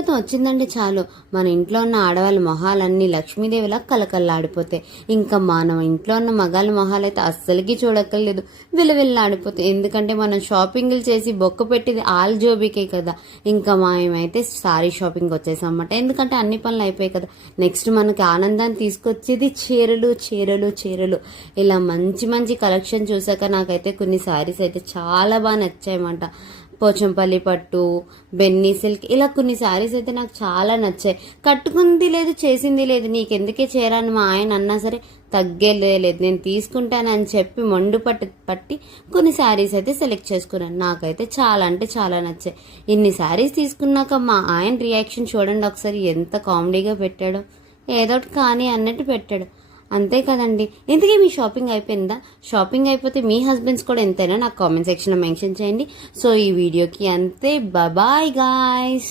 లక్ష్మీవ్రతం వచ్చిందంటే చాలు మన ఇంట్లో ఉన్న ఆడవాళ్ళ మొహాలన్నీ లక్ష్మీదేవిలా కలకల్లాడిపోతాయి. ఇంకా మనం ఇంట్లో ఉన్న మగాళ్ళ మొహాలైతే అస్సలకి చూడక్కర్లేదు, విలువిల్లాడిపోతాయి. ఎందుకంటే మనం షాపింగ్లు చేసి బొక్క పెట్టింది ఆల్ జోబీకే కదా. ఇంకా మేమైతే సారీ షాపింగ్ వచ్చేసామన్నమాట. ఎందుకంటే అన్ని పనులు అయిపోయాయి కదా. నెక్స్ట్ మనకి ఆనందాన్ని తీసుకొచ్చేది చీరలు చీరలు చీరలు. ఇలా మంచి మంచి కలెక్షన్ చూసాక నాకైతే కొన్ని సారీస్ అయితే చాలా బాగా నచ్చాయన్నమాట. పోచంపల్లి పట్టు, బెన్నీ సిల్క్, ఇలా కొన్ని శారీస్ అయితే నాకు చాలా నచ్చాయి. కట్టుకుంది లేదు, చేసింది లేదు, నీకెందుకే చేరాను మా ఆయన అన్నా సరే తగ్గేలేదు, నేను తీసుకుంటానని చెప్పి మొండు పట్టి కొన్ని శారీస్ అయితే సెలెక్ట్ చేసుకున్నాను. నాకైతే చాలా అంటే చాలా నచ్చాయి. ఇన్ని శారీస్ తీసుకున్నాక మా ఆయన రియాక్షన్ చూడండి ఒకసారి, ఎంత కామెడీగా పెట్టాడో. ఏదోటి కానీ అన్నట్టు పెట్టాడు. అంతే కదండి. ఇంతకీ మీ షాపింగ్ అయిపోయిందా? షాపింగ్ అయిపోతే మీ హస్బెండ్స్ కూడా ఎంతైనా నాకు కామెంట్ సెక్షన్లో మెన్షన్ చేయండి. సో ఈ వీడియోకి అంతే. Bye guys.